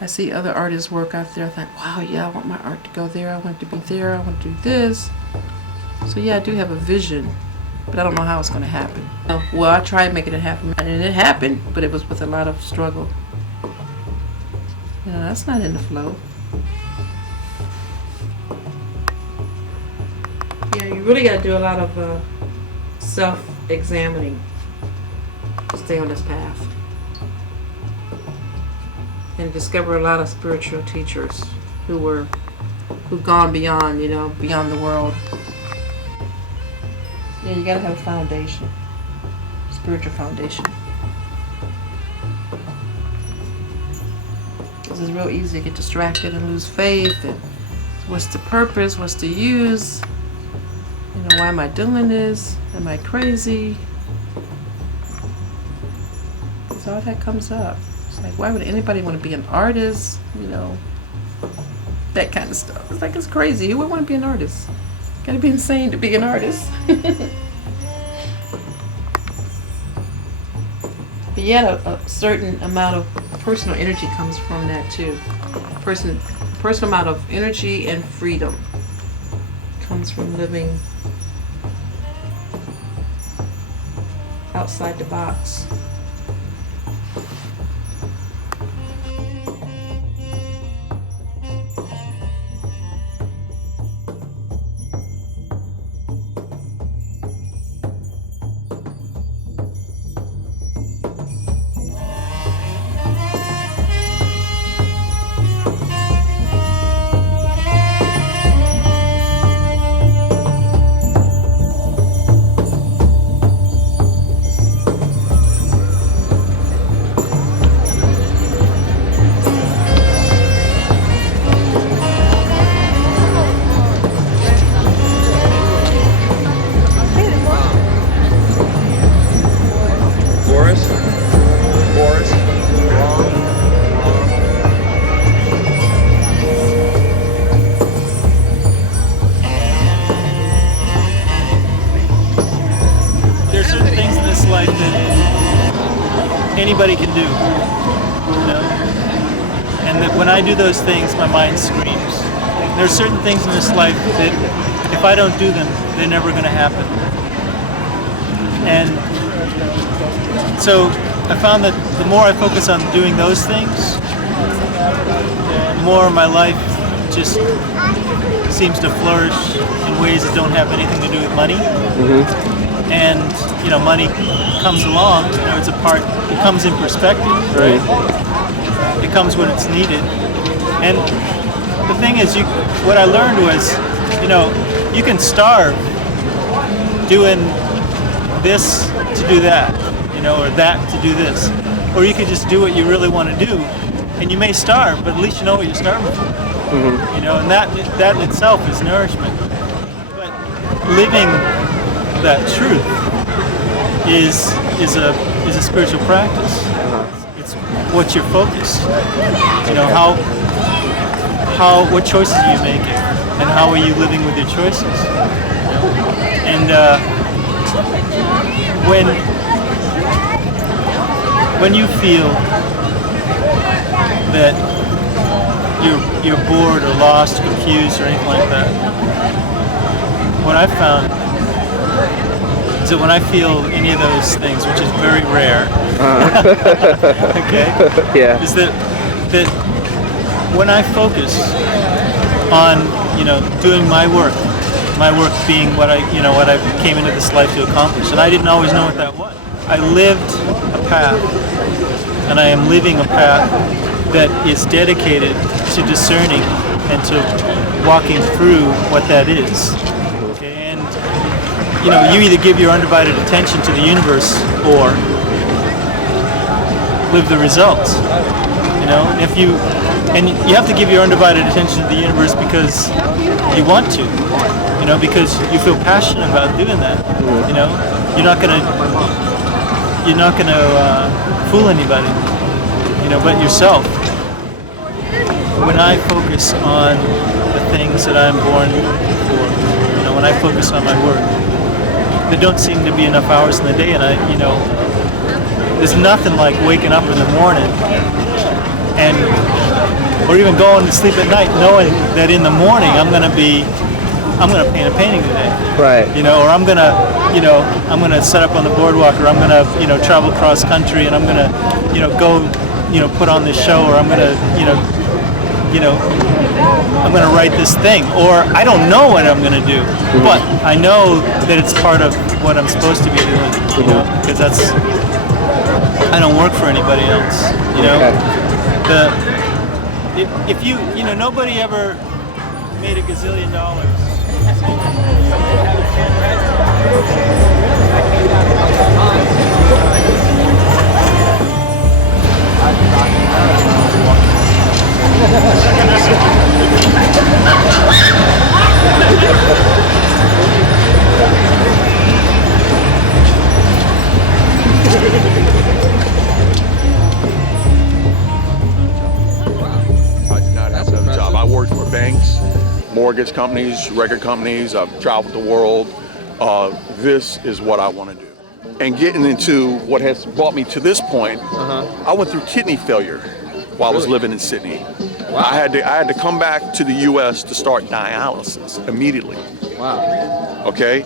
I see other artists work out there. I think, wow, yeah, I want my art to go there. I want it to be there. I want to do this. So yeah, I do have a vision, but I don't know how it's going to happen. Well, I tried making it happen, and it happened, but it was with a lot of struggle. You know, that's not in the flow. Yeah, you really got to do a lot of self-examining to stay on this path. And discover a lot of spiritual teachers who've gone beyond, you know, beyond the world. Yeah, you gotta have a foundation, spiritual foundation. Because it's real easy to get distracted and lose faith. And what's the purpose? What's the use? You know, why am I doing this? Am I crazy? Because all that comes up. Like, why would anybody want to be an artist? You know, that kind of stuff. It's like, it's crazy. Who would want to be an artist? Gotta be insane to be an artist. But yeah, a certain amount of personal energy comes from that too. Personal amount of energy and freedom comes from living outside the box. life that anybody can do, you know? And that when I do those things, my mind screams. There are certain things in this life that if I don't do them, they're never going to happen. And so I found that the more I focus on doing those things, the more my life just seems to flourish in ways that don't have anything to do with money. Mm-hmm. And, you know, money comes along, you know, it's a part, it comes in perspective, right? It comes when it's needed. And the thing is, what I learned was, you know, you can starve doing this to do that, you know, or that to do this. Or you could just do what you really want to do, and you may starve, but at least you know what you're starving for. Mm-hmm. You know, and that itself is nourishment. But living that truth is a spiritual practice. It's what's your focus. You know, what choices are you making, and how are you living with your choices? And when you feel that you're bored or lost, confused, or anything like that, what I've found is that when I feel any of those things, which is very rare, okay, yeah, is that when I focus on, you know, doing my work being what I came into this life to accomplish, and I didn't always know what that was. I lived a path, and I am living a path that is dedicated to discerning and to walking through what that is. Okay, and you know, you either give your undivided attention to the universe or live the results. You know, and you have to give your undivided attention to the universe because you want to. You know, because you feel passionate about doing that. You know, you're not gonna fool anybody. You know, but yourself. When I focus on the things that I'm born for, you know, when I focus on my work, there don't seem to be enough hours in the day, and there's nothing like waking up in the morning and or even going to sleep at night knowing that in the morning I'm gonna paint a painting today. Right. You know, or I'm gonna set up on the boardwalk, or I'm gonna, travel cross country, and I'm gonna, go, put on this show, or I'm gonna, I'm gonna write this thing, or I don't know what I'm gonna do, but I know that it's part of what I'm supposed to be doing, because I don't work for anybody else, If nobody ever made $1 gazillion. I did not have another job. I worked for banks, mortgage companies, record companies. I've traveled the world. This is what I want to do. And getting into what has brought me to this point, I went through kidney failure while I was living in Sydney. Wow. I had to come back to the U.S. to start dialysis immediately. Wow. Okay?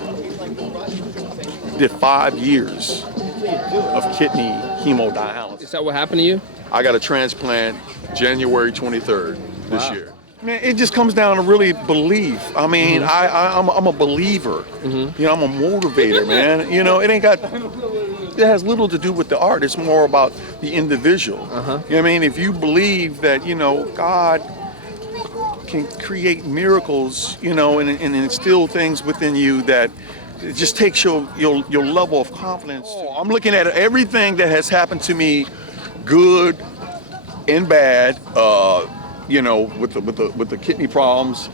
Did 5 years of kidney hemodialysis. Is that what happened to you? I got a transplant January 23rd this Wow. year. Man, it just comes down to really belief. I mean, I'm a believer. I'm a motivator, man. It has little to do with the art. It's more about the individual. You know what I mean? If you believe that, God can create miracles, and instill things within you that it just takes your level of confidence. I'm looking at everything that has happened to me, good and bad, with the kidney problems.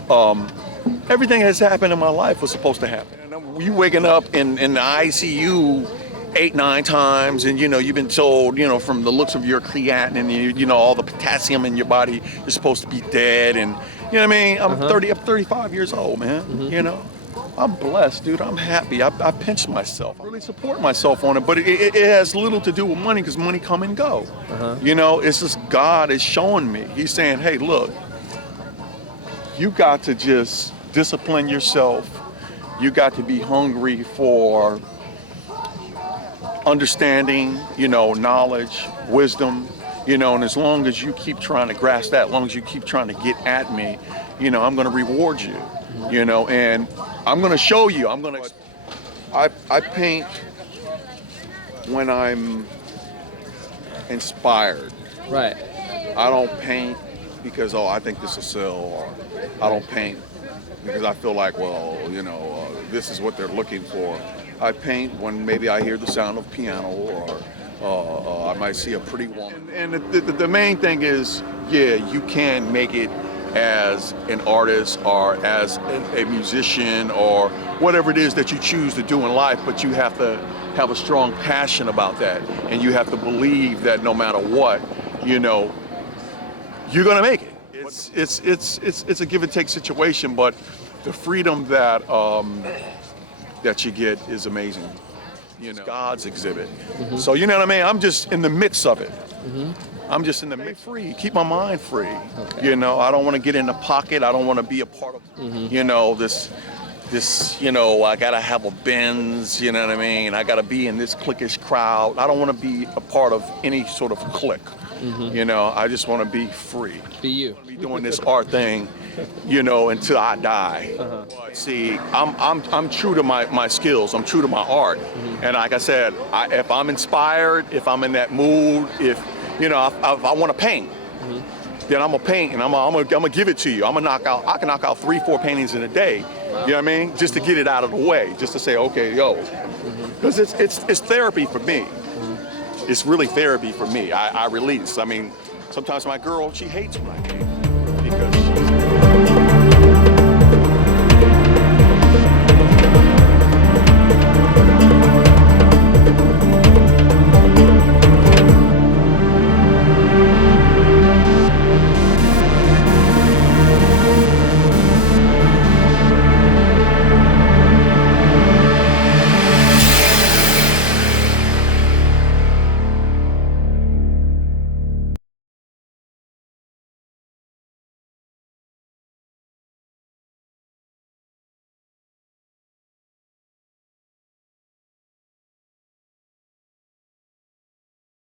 Everything has happened in my life was supposed to happen. And you waking up in the ICU 8-9 times, and you've been told, from the looks of your creatinine and all the potassium in your body, you're supposed to be dead. And you know what I mean? I'm 35 years old, man. I'm blessed, dude. I'm happy. I pinch myself. I really support myself on it, but it has little to do with money, because money come and go. It's just God is showing me. He's saying, hey, look, you got to just discipline yourself. You got to be hungry for understanding, knowledge, wisdom, and as long as you keep trying to grasp that, as long as you keep trying to get at me, I'm going to reward you, and I'm going to show you. I paint when I'm inspired. Right. I don't paint because, I think this will sell, or I don't paint because I feel like, this is what they're looking for. I paint when maybe I hear the sound of piano, or I might see a pretty woman. And the main thing is, you can make it as an artist or as a musician or whatever it is that you choose to do in life, but you have to have a strong passion about that, and you have to believe that no matter what, you're gonna make it. It's a give and take situation, but the freedom that that you get is amazing. God's exhibit. So you know what I mean? I'm just in the midst of it. I'm just in the midst. Free. Keep my mind free. Okay. I don't want to get in the pocket. I don't want to be a part of this, I gotta have a Benz, you know what I mean? I gotta be in this cliquish crowd. I don't want to be a part of any sort of clique. I just want to be free. Be you. Be doing this art thing, until I die. See, I'm true to my skills. I'm true to my art. And like I said, if I'm inspired, if I'm in that mood, if I want to paint, then I'm gonna paint, and I'm gonna give it to you. I can knock out 3-4 paintings in a day. Wow. You know what I mean? Just to get it out of the way, just to say, okay, because it's therapy for me. It's really therapy for me. I release. I mean, sometimes my girl, she hates when I paint because